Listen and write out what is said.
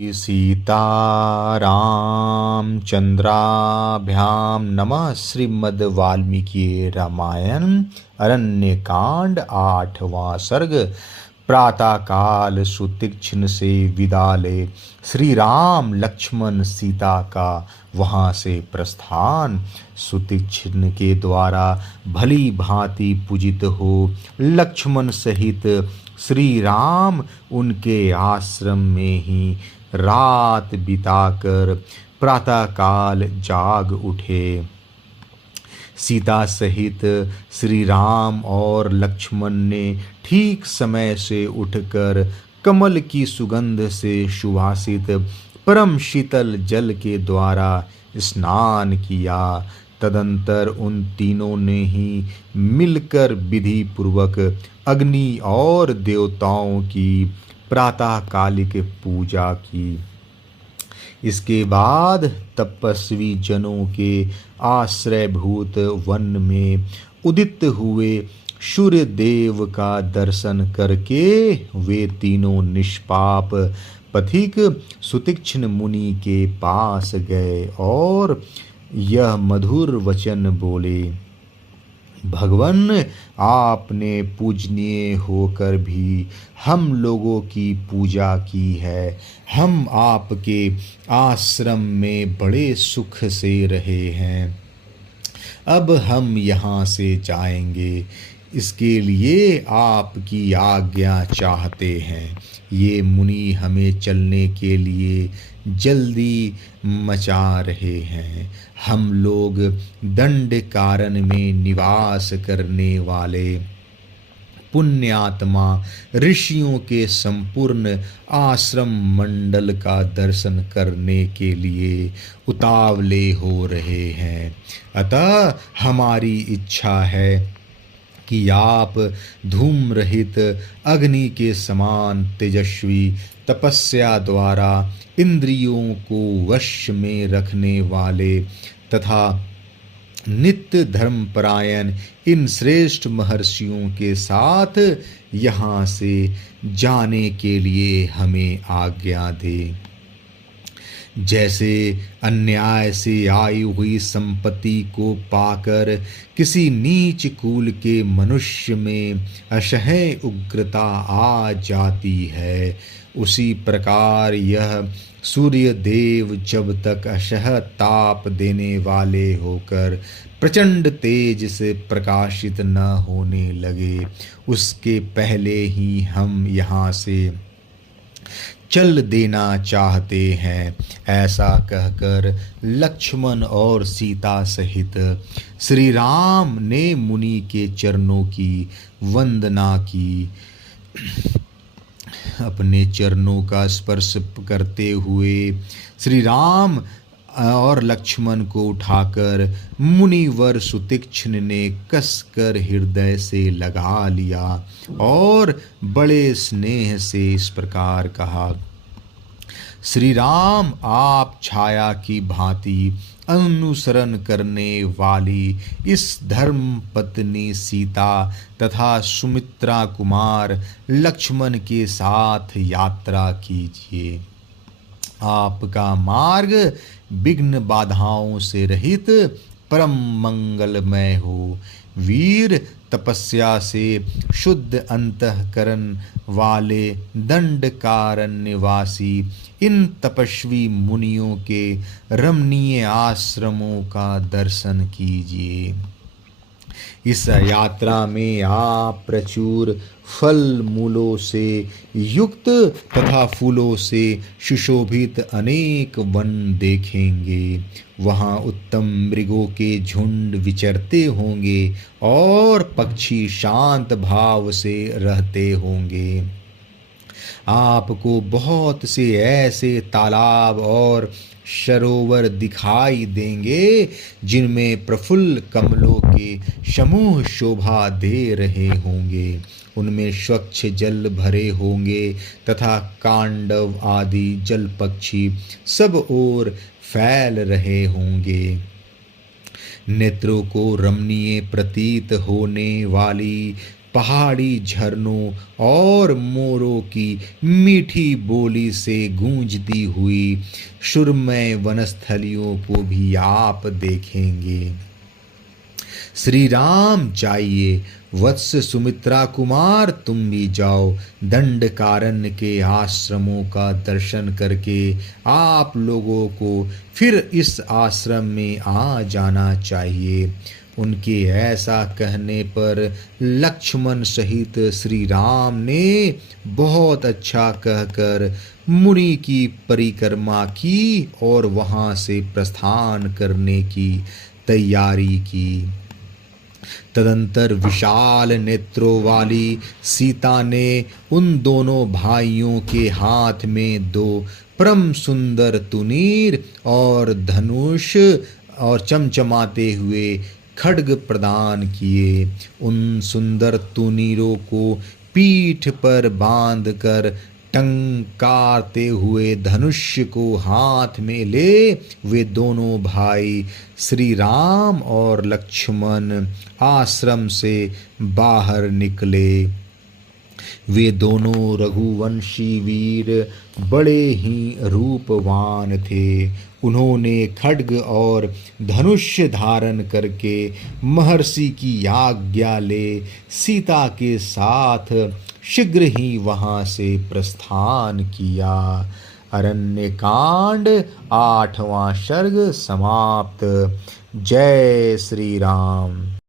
सीतारामचन्द्राभ्यां नमः। श्रीमद् वाल्मीकि रामायण अरण्यकांड 8वां सर्ग। प्रातः काल सुतीक्ष्ण से विदा ले श्री राम लक्ष्मण सीता का वहां से प्रस्थान। सुतीक्ष्ण के द्वारा भली भांति पूजित हो लक्ष्मण सहित श्री राम उनके आश्रम में ही रात बिताकर प्रातःकाल जाग उठे। सीता सहित श्री राम और लक्ष्मण ने ठीक समय से उठकर कमल की सुगंध से सुवासित परम शीतल जल के द्वारा स्नान किया। तदंतर उन तीनों ने ही मिलकर विधि पूर्वक अग्नि और देवताओं की प्रातःकालिक पूजा की। इसके बाद तपस्वी जनों के आश्रयभूत वन में उदित हुए सूर्य देव का दर्शन करके वे तीनों निष्पाप पथिक सुतीक्ष्ण मुनि के पास गए और यह मधुर वचन बोले। भगवन, आपने पूजनीय होकर भी हम लोगों की पूजा की है। हम आपके आश्रम में बड़े सुख से रहे हैं। अब हम यहाँ से जाएंगे, इसके लिए आपकी आज्ञा चाहते हैं। ये मुनि हमें चलने के लिए जल्दी मचा रहे हैं। हम लोग दंडकारण्य में निवास करने वाले पुण्यात्मा ऋषियों के संपूर्ण आश्रम मंडल का दर्शन करने के लिए उतावले हो रहे हैं। अतः हमारी इच्छा है कि आप धूम रहित अग्नि के समान तेजस्वी तपस्या द्वारा इंद्रियों को वश में रखने वाले तथा नित्य धर्मपरायण इन श्रेष्ठ महर्षियों के साथ यहाँ से जाने के लिए हमें आज्ञा दे। जैसे अन्याय से आई हुई संपत्ति को पाकर किसी नीच कुल के मनुष्य में असह्य उग्रता आ जाती है, उसी प्रकार यह सूर्य देव जब तक असह्य ताप देने वाले होकर प्रचंड तेज से प्रकाशित न होने लगे, उसके पहले ही हम यहाँ से चल देना चाहते हैं। ऐसा कहकर लक्ष्मण और सीता सहित श्री राम ने मुनि के चरणों की वंदना की। अपने चरणों का स्पर्श करते हुए श्री राम और लक्ष्मण को उठाकर मुनिवर सुतीक्ष्ण ने कसकर हृदय से लगा लिया और बड़े स्नेह से इस प्रकार कहा। श्री राम, आप छाया की भांति अनुसरण करने वाली इस धर्म पत्नी सीता तथा सुमित्रा कुमार लक्ष्मण के साथ यात्रा कीजिए। आपका मार्ग विघ्न बाधाओं से रहित परम मंगलमय हो। वीर, तपस्या से शुद्ध अंतःकरण वाले दंडकारण्यवासी इन तपस्वी मुनियों के रमणीय आश्रमों का दर्शन कीजिए। इस यात्रा में आप प्रचुर फल मूलों से युक्त तथा फूलों से सुशोभित अनेक वन देखेंगे। वहाँ उत्तम मृगों के झुंड विचरते होंगे और पक्षी शांत भाव से रहते होंगे। आपको बहुत से ऐसे तालाब और सरोवर दिखाई देंगे जिनमें प्रफुल्ल कमलों के समूह शोभा दे रहे होंगे। उनमें स्वच्छ जल भरे होंगे तथा कांडव आदि जल पक्षी सब ओर फैल रहे होंगे। नेत्रों को रमणीय प्रतीत होने वाली पहाड़ी झरनों और मोरों की मीठी बोली से गूंजती हुई सुरमय वनस्थलियों को भी आप देखेंगे। श्री राम जाइए, वत्स सुमित्रा कुमार तुम भी जाओ। दंडकारण्य के आश्रमों का दर्शन करके आप लोगों को फिर इस आश्रम में आ जाना चाहिए। उनके ऐसा कहने पर लक्ष्मण सहित श्री राम ने बहुत अच्छा कहकर मुनि की परिक्रमा की और वहां से प्रस्थान करने की तैयारी की। तदंतर विशाल नेत्रों वाली सीता ने उन दोनों भाइयों के हाथ में दो परम सुंदर तुनीर और धनुष और चमचमाते हुए खड्ग प्रदान किए। उन सुंदर तुनीरों को पीठ पर बांधकर टंकारते हुए धनुष्य को हाथ में ले वे दोनों भाई श्री राम और लक्ष्मण आश्रम से बाहर निकले। वे दोनों रघुवंशी वीर बड़े ही रूपवान थे। उन्होंने खड्ग और धनुष धारण करके महर्षि की आज्ञा ले सीता के साथ शीघ्र ही वहां से प्रस्थान किया। अरण्यकांड 8वां सर्ग समाप्त। जय श्री राम।